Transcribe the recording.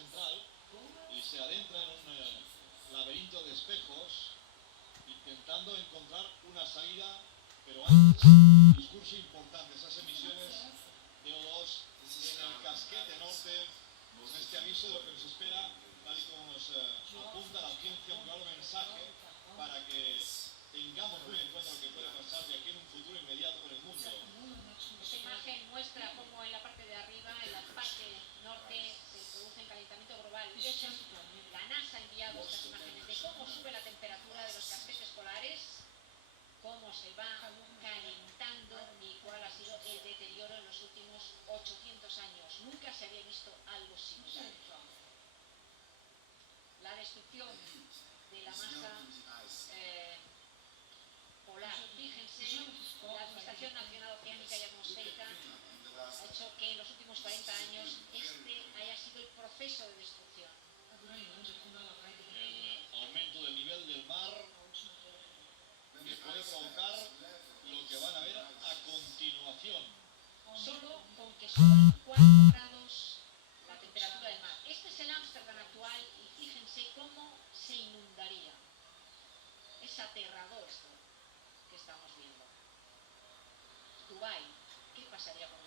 central y se adentra en un laberinto de espejos intentando encontrar una salida, pero antes un discurso importante, esas emisiones de O2 en el casquete norte, con este aviso de lo que nos espera, tal y como nos apunta la ciencia, un claro mensaje para que tengamos muy en cuenta lo que puede pasar de aquí en un futuro inmediato con el mundo. Esta imagen muestra cómo en la parte de arriba, en la parte norte, se produce un calentamiento global. Y eso, la NASA ha enviado estas imágenes de cómo sube la temperatura de los casquetes polares, cómo se va calentando y cuál ha sido el deterioro en los últimos 800 años. Nunca se había visto algo similar. La destrucción de la masa polar. Fíjense, la Administración Nacional Oceánica y Atmosférica ha hecho que en los últimos 40 años este haya sido el proceso de destrucción. El aumento del nivel del mar que puede provocar lo que van a ver a continuación. Solo con que suban 4 grados la temperatura del mar. Este es el Ámsterdam actual y fíjense cómo se inundaría. Es aterrador esto que estamos viendo. Dubái, ¿qué pasaría con